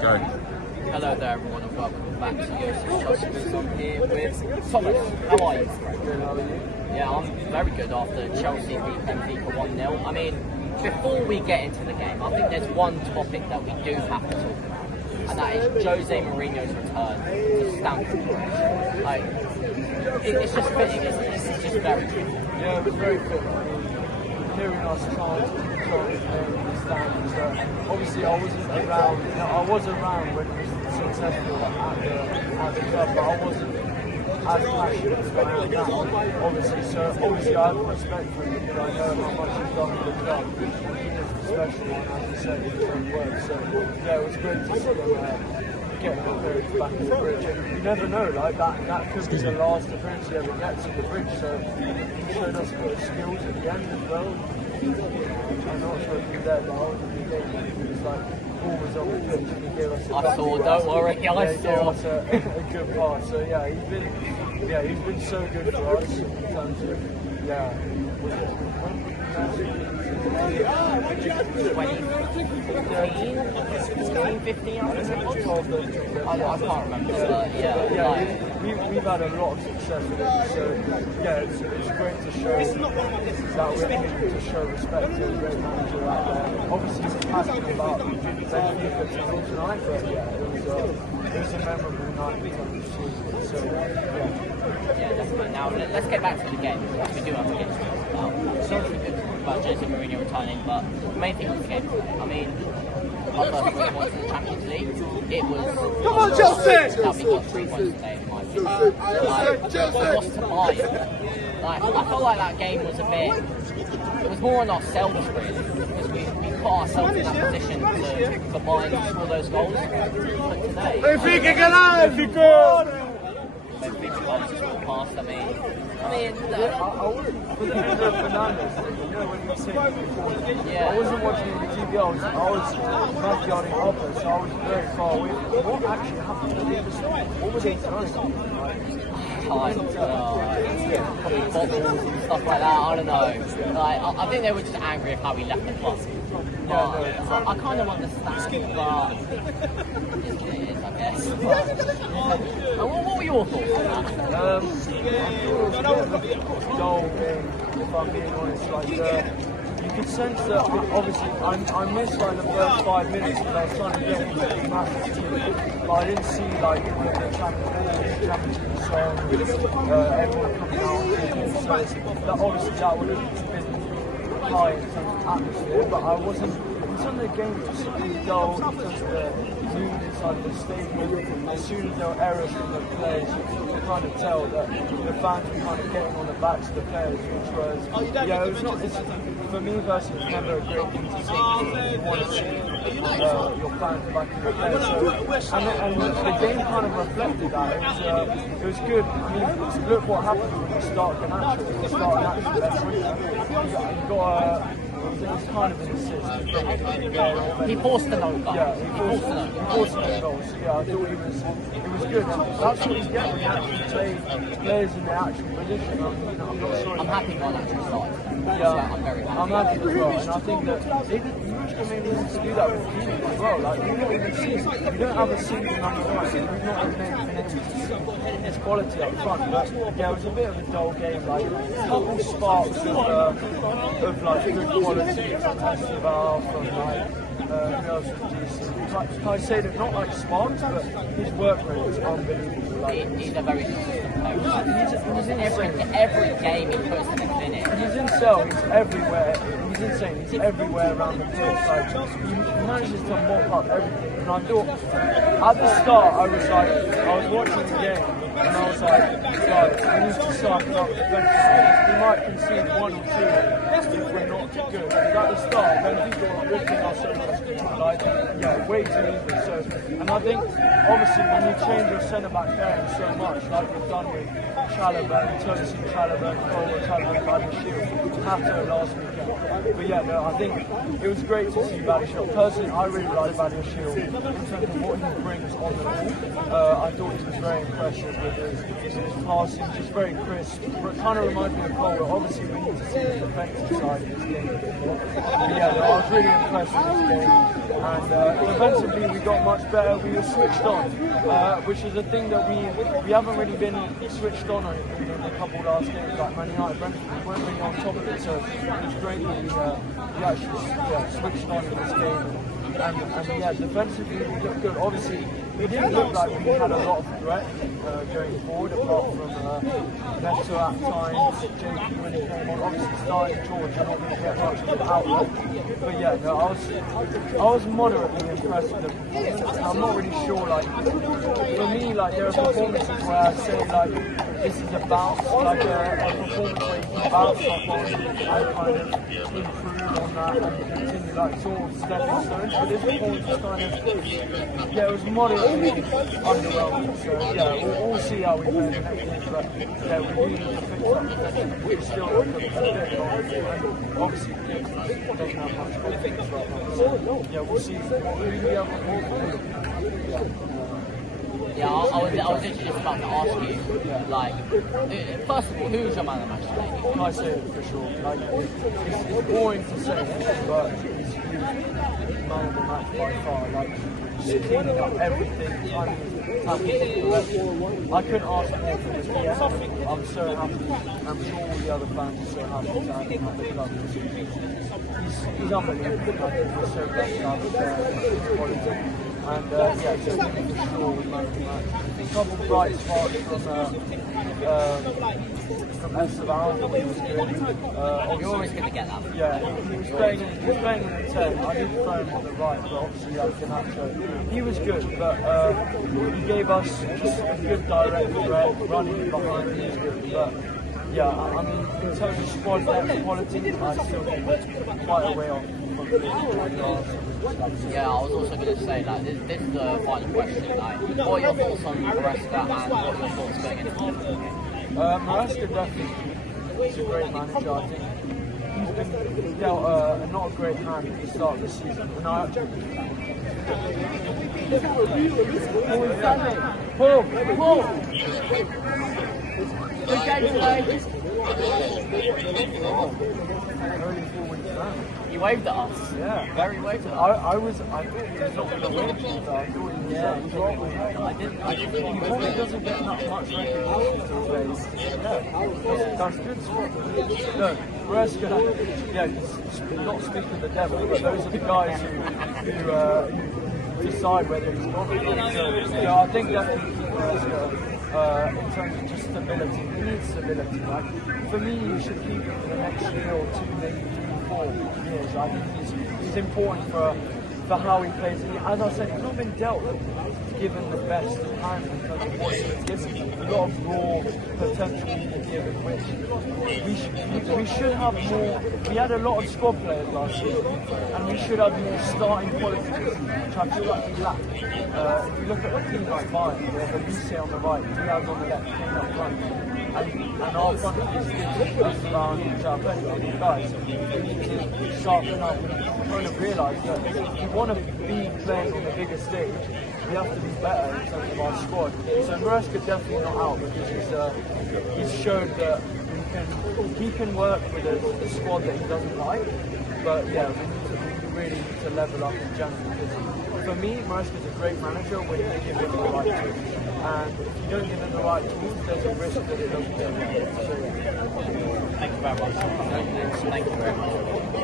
Go. Hello there everyone and welcome back to Chelsea. I'm here with Thomas. How are you? Good, how are you? Yeah, I'm very good after Chelsea beat Benfica 1-0. I mean, before we get into the game, I think there's one topic that we do have to talk about, and that is Jose Mourinho's return to Stamford Bridge. Like, it's just fitting, isn't it? It's just very fitting. Yeah, it was very fitting. I mean, hearing us chant in the stands. Obviously, I wasn't around. You know, I was around when it was successful at the club, but I wasn't as passionate as I am now. Obviously, I have respect for him because I know how much he's done for the club, especially as you said in his own words. So yeah, it was great to see him getting the Bridge back in the Bridge. And you never know, like that could be the last appearance he ever gets in the Bridge. So he showed us good skills at the end as well. I'm not sure if you're there, but I was in the game. He was like always on the pitch and he gave us I saw, don't worry, I saw. He gave us a good pass. So yeah, he's been so good for us in terms of 15, I think it was. I can't remember, but yeah. We've had a lot of success with it, so yeah, it's great to show that we're able to show respect to a great manager out there. Obviously, he's passionate about Benfica tonight, but yeah, it was a memorable night in terms of season. So yeah, definitely. Now let's get back to the game. We do have to get to it about Jose Mourinho returning, but the main thing was the game. I mean, our first 3 points in the Champions League. It was Come on, Chelsea! That we got 3 points today, in my opinion. What's to buy? I felt like that game was a bit. It was more on ourselves really, because we put ourselves in that position to combine and score those goals. But today, Benfica, caralho! Ficou! Benfica guys just walked past. I mean, I wouldn't put Fernandes, you know, when you say I wasn't watching the TV, I was backyarding upper, so I was very far away. What actually happened? What were they throwing? Probably bottles and stuff like that, I don't know. Like, I think they were just angry at how we left the club. I kind of understand, but it is what it is, I guess. What were your thoughts on that? I thought it was a bit of a dull game, if I'm being honest. Like, you could sense that, obviously, I missed like the first 5 minutes because I was trying to get into the match, but I didn't see like the championship song, everyone coming out. So that obviously that would have been high in terms of atmosphere, but I wasn't. Some of the game was really dull because the mood inside the stadium. As soon as there were errors from the players, you could kind of tell that the fans were kind of getting on the backs of the players, which was, it was not, for me personally, it's never a great thing to see. You want to see your fans back in the players. So, and the game kind of reflected that. It was good. I mean, look what happened when you start Ganacho. When you start an actual left winger, you got it was kind of an assist. He forced the goal. Yeah, he forced the goal. So yeah, I thought it was good. That's what he's getting when he actually plays in the actual position. I'm not sure. I'm happy when actually started. Yeah, I'm very happy. I'm happy as well, and I think that Mourinho maybe needs to do that with Keane as well. Like, you've not even seen, you don't have a single number 9, you've not even been able to see his quality up front. But yeah, it was a bit of a dull game, like a couple sparks of like good quality from Esteban, from like who else was decent. Can I say that not like sparks, but his work rate was unbelievable. Like, he's a very consistent player. He's in every game he puts in a minute. He's himself, he's everywhere. He's insane, he's everywhere around the pitch. Like, he manages to mop up everything. And I thought, at the start, I was watching the game, and I was like, we need to sharpen up defensively. We might concede 1 or 2 if we're not too good. Because at the start, Benfica were ripping us so much, way too easy. So, and I think, obviously, when you change your centre-back pairing so much, like we've done with Chalobah, Tosin Chalobah, Cole Chalobah, Badiashile, Hato last weekend. But yeah, no, I think it was great to see Badiashile. Personally, I really like Badiashile in terms of what he brings on the ball. I thought he was very impressive with his passing, just very crisp. It kind of reminds me of Cole. Obviously, we need to see the defensive side of his game. But yeah, no, I was really impressed with his game. and defensively we got much better. We were switched on, which is a thing that we haven't really been switched on in a couple last games, like Man United, Benfica. We weren't really on top of it, so it was great that we actually switched on in this game. And yeah, defensively we looked good. Obviously, we didn't look like we had a lot of threat going forward, apart from Neto at times, JP when he came on. Obviously, starting George, I'm not going to get much of an outlet. But yeah, no, I was moderately impressed with the performance. And I'm not really sure, like, for me, like, there are performances where I say, like, this is a bounce, like a performance where you can bounce off on and kind of improve on that and continue, like, sort of stepping stones. But this performance was kind of, yeah, it was moderately underwhelming. So yeah, we'll see how we play in the next game. But yeah, we really need to fix that defense. We still look a bit long, and obviously doesn't have much confidence right now. So yeah, we'll see what we have on board. Yeah, I was actually just about to ask you, like, first of all, who's your man of the match today? I say it for sure. Like, it's boring to say it, but he's man of the match by far. Like, just cleaning up everything. I couldn't ask more for this game. I'm so happy. I'm sure all the other fans are so happy to have him at the club. He's unbelievable. I think we're so blessed to have him there. His quality. And yeah, so for sure we man of the match. A couple of bright spots from Esteban, he was good. You're always going to get that. Yeah, he was playing in the 10. I did throw him on the right, but obviously that was Nacho. He was good, but he gave us just a good direct threat, running behind me. But yeah, I mean, in terms of squad depth quality, I still think it's quite a way off. Yeah, I was also going to say that this is the final question. Like, what are your thoughts on Maresca and what are your thoughts going into the game? Maresca definitely is a great manager. I think he's been dealt not a great hand at the start of the season. And I actually Paul! Good game today. He waved at us. Yeah. Very waved at us. I thought he was not going to win. I thought he was I didn't. He probably doesn't get that much recognition these days. Yeah. That's good spot. No, Maresca, yeah, he's not speaking of the devil, but those are the guys who decide whether he's gone or not. So, yeah, I think definitely keep Maresca. In terms of just stability, he needs stability. Like, for me, you should keep him for the next year or two, maybe 3, 4 years. I think he's important for how he plays. And as I said, he's not been dealt given the best hand in terms of what he's given. A lot of raw potential to give him, which we should have more. We had a lot of squad players last year, and we should have more starting qualities, which I feel like we lack. If you look at a team like Bayern, we have Elise on the right, Diaz on the left, Kane up front, and our front is around Chapelle, guys. We need to sharpen up and kind of realise that if we want to be playing on the bigger stage, we have to be better in terms of our squad. So Maresca definitely not out because he's showed that he can work with a squad that he doesn't like. But yeah, we really need to level up in general. Because for me, Maresca's a great manager when you give him the right tools. And if you don't give him the right tools, there's a risk that it doesn't go well. So, Thank you very much. Thank you very much.